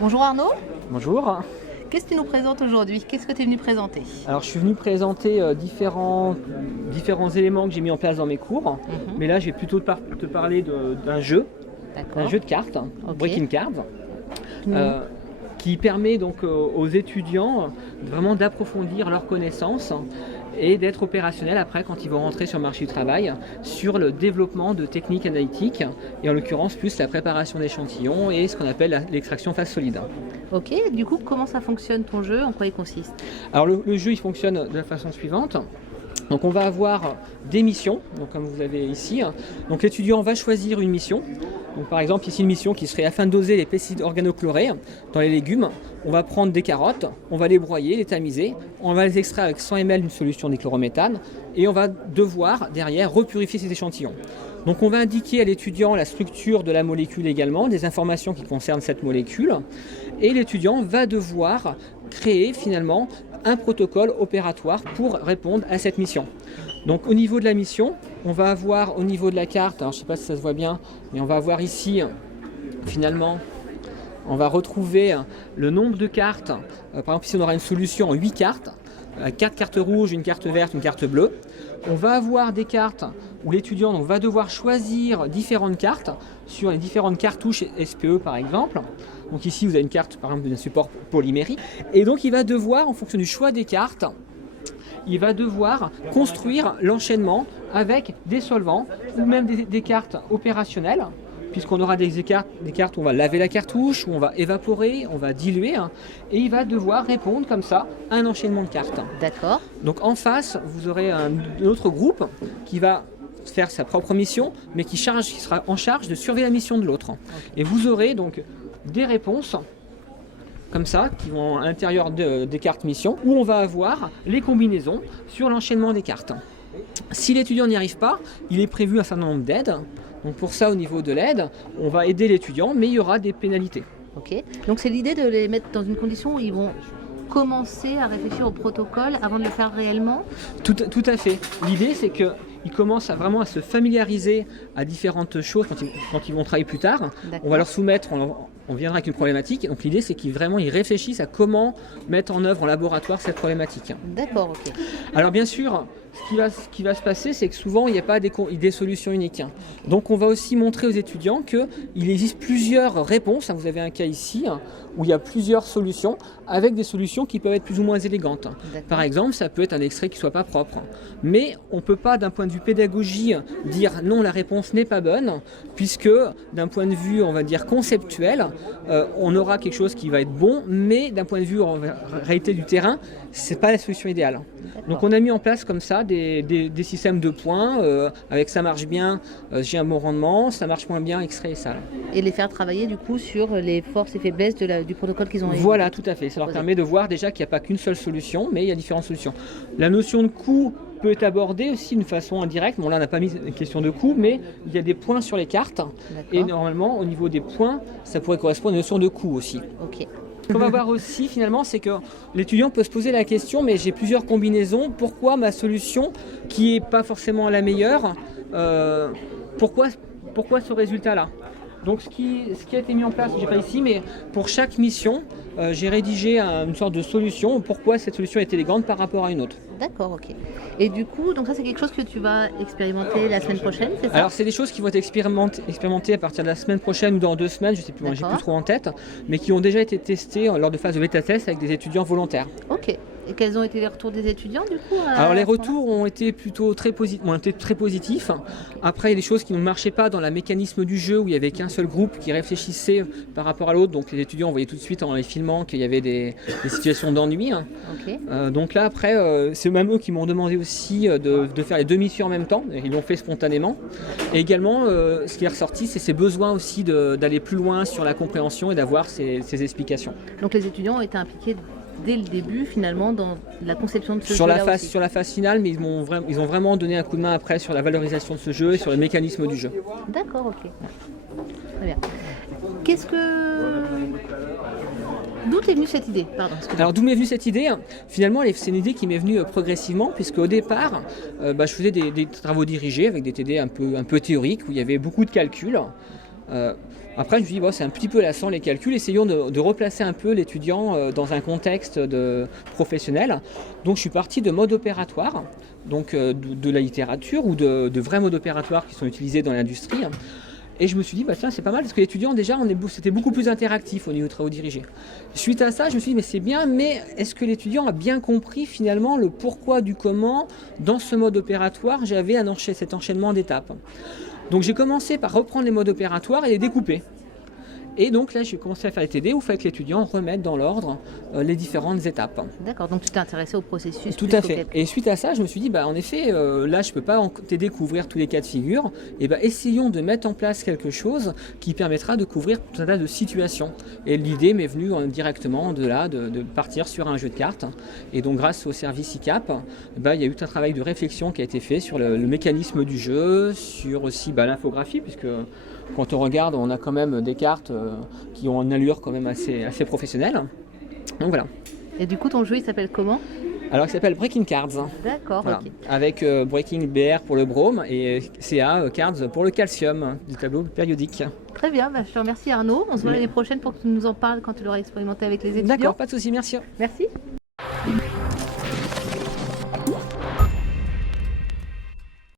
Bonjour Arnaud, Bonjour. qu'est-ce que tu nous présentes aujourd'hui? Qu'est-ce que tu es venu présenter? Alors je suis venu présenter différents éléments que j'ai mis en place dans mes cours, mais là je vais plutôt te parler d'un jeu de cartes, Breaking Cards, qui permet donc aux étudiants vraiment d'approfondir leurs connaissances et d'être opérationnels après quand ils vont rentrer sur le marché du travail sur le développement de techniques analytiques et en l'occurrence plus la préparation d'échantillons et ce qu'on appelle l'extraction phase solide. Ok, du coup comment ça fonctionne ton jeu? En quoi il consiste? Alors le jeu il fonctionne de la façon suivante. Donc on va avoir des missions, donc comme vous avez ici. Donc l'étudiant va choisir une mission. Donc par exemple ici une mission qui serait afin de doser les pesticides organochlorés dans les légumes. On va prendre des carottes, on va les broyer, les tamiser, on va les extraire avec 100 ml d'une solution dichlorométhane et on va devoir derrière repurifier ces échantillons. Donc on va indiquer à l'étudiant la structure de la molécule également, des informations qui concernent cette molécule et l'étudiant va devoir créer finalement un protocole opératoire pour répondre à cette mission. Donc au niveau de la mission, on va avoir au niveau de la carte, alors je ne sais pas si ça se voit bien, mais on va avoir ici finalement, on va retrouver le nombre de cartes. Par exemple ici on aura une solution en 8 cartes, 4 cartes rouges, une carte verte, une carte bleue. On va avoir des cartes où l'étudiant va devoir choisir différentes cartes sur les différentes cartouches SPE par exemple. Donc ici vous avez une carte par exemple d'un support polymérique. Et donc il va devoir, en fonction du choix des cartes, il va devoir construire l'enchaînement avec des solvants ou même des cartes opérationnelles, puisqu'on aura des cartes où on va laver la cartouche, où on va évaporer, on va diluer, et il va devoir répondre comme ça à un enchaînement de cartes. D'accord. Donc en face, vous aurez un autre groupe qui va faire sa propre mission, mais qui sera en charge de surveiller la mission de l'autre. Et vous aurez donc des réponses comme ça, qui vont à l'intérieur des cartes mission, où on va avoir les combinaisons sur l'enchaînement des cartes. Si l'étudiant n'y arrive pas, il est prévu un certain nombre d'aides. Donc pour ça, au niveau de l'aide, on va aider l'étudiant, mais il y aura des pénalités. Ok, donc c'est l'idée de les mettre dans une condition où ils vont commencer à réfléchir au protocole avant de le faire réellement? Tout à fait. L'idée, c'est qu'ils commencent vraiment à se familiariser à différentes choses quand ils vont travailler plus tard. On va leur soumettre, on viendra avec une problématique. Donc l'idée, c'est qu'ils réfléchissent à comment mettre en œuvre en laboratoire cette problématique. D'accord, ok. Alors bien sûr, ce qui va se passer, c'est que souvent, il n'y a pas des solutions uniques. Donc on va aussi montrer aux étudiants qu'il existe plusieurs réponses. Vous avez un cas ici où il y a plusieurs solutions avec des solutions qui peuvent être plus ou moins élégantes. Par exemple, ça peut être un extrait qui ne soit pas propre. Mais on ne peut pas, d'un point de vue pédagogie, dire non, la réponse n'est pas bonne, puisque d'un point de vue, on va dire, conceptuel, on aura quelque chose qui va être bon, mais d'un point de vue en réalité du terrain, ce n'est pas la solution idéale. Donc on a mis en place comme ça des systèmes de points, avec ça marche bien, j'ai un bon rendement, ça marche moins bien, extrait et sale. Et les faire travailler du coup sur les forces et faiblesses du protocole qu'ils ont. Voilà, tout à fait. Ça leur permet de voir déjà qu'il n'y a pas qu'une seule solution, mais il y a différentes solutions. La notion de coût peut être abordée aussi d'une façon indirecte. Bon, là, on n'a pas mis une question de coût, mais il y a des points sur les cartes. Et normalement, au niveau des points, ça pourrait correspondre à une notion de coût aussi. Ok. Ce qu'on va voir aussi finalement, c'est que l'étudiant peut se poser la question, mais j'ai plusieurs combinaisons, pourquoi ma solution, qui n'est pas forcément la meilleure, pourquoi ce résultat-là? Donc ce qui a été mis en place, je n'ai pas ici, mais pour chaque mission, j'ai rédigé une sorte de solution, pourquoi cette solution est élégante par rapport à une autre. D'accord, ok. Et du coup, donc ça c'est quelque chose que tu vas expérimenter la semaine prochaine, c'est ça? Alors c'est des choses qui vont être expérimentées à partir de la semaine prochaine ou dans 2 semaines, je ne sais plus, j'ai plus trop en tête, mais qui ont déjà été testées lors de phase de bêta-test avec des étudiants volontaires. Ok. Et quels ont été les retours des étudiants du coup? Alors les retours ont été plutôt très positifs. Après il y a des choses qui ne marchaient pas dans le mécanisme du jeu où il n'y avait qu'un seul groupe qui réfléchissait par rapport à l'autre. Donc les étudiants voyaient tout de suite en les filmant qu'il y avait des situations d'ennui. Okay. Donc là après c'est même eux qui m'ont demandé aussi de faire les 2 missions en même temps. Ils l'ont fait spontanément. Et également ce qui est ressorti c'est ces besoins aussi d'aller plus loin sur la compréhension et d'avoir ces explications. Donc les étudiants ont été impliqués dès le début finalement dans la conception de ce jeu sur la phase finale, mais ils ont vraiment donné un coup de main après sur la valorisation de ce jeu et sur le mécanisme du jeu. D'accord, ok. Très bien. D'où est venue cette idée? Pardon, Alors d'où m'est venue cette idée? Finalement, c'est une idée qui m'est venue progressivement, puisque au départ, je faisais des travaux dirigés avec des TD un peu théoriques, où il y avait beaucoup de calculs. Après, je me suis dit, bon, c'est un petit peu lassant les calculs, essayons de replacer un peu l'étudiant dans un contexte professionnel. Donc je suis parti de modes opératoires, donc de la littérature ou de vrais modes opératoires qui sont utilisés dans l'industrie. Et je me suis dit, bah tiens, c'est pas mal parce que l'étudiant, déjà, c'était beaucoup plus interactif au niveau de travaux dirigés. Suite à ça, je me suis dit, mais c'est bien, mais est-ce que l'étudiant a bien compris finalement le pourquoi du comment dans ce mode opératoire j'avais cet enchaînement d'étapes? Donc j'ai commencé par reprendre les modes opératoires et les découper. Et donc là, j'ai commencé à faire les TD où il fallait que l'étudiant remette dans l'ordre les différentes étapes. D'accord, donc tu t'es intéressé au processus. Tout à fait. Et suite à ça, je me suis dit, en effet, là, je ne peux pas t'aider à couvrir tous les cas de figure. Et essayons de mettre en place quelque chose qui permettra de couvrir tout un tas de situations. Et l'idée m'est venue directement de là, de partir sur un jeu de cartes. Et donc, grâce au service ICAP, il y a eu un travail de réflexion qui a été fait sur le mécanisme du jeu, sur aussi l'infographie, puisque quand on regarde, on a quand même des cartes qui ont une allure quand même assez professionnelle. Donc voilà. Et du coup, ton jeu, il s'appelle comment? Alors, il s'appelle Breaking Cards. D'accord, voilà. ok. Avec Breaking BR pour le brome et CA Cards pour le calcium du tableau périodique. Très bien, je te remercie Arnaud. On se voit l'année prochaine pour que tu nous en parles quand tu l'auras expérimenté avec les étudiants. D'accord, pas de souci, merci. Merci.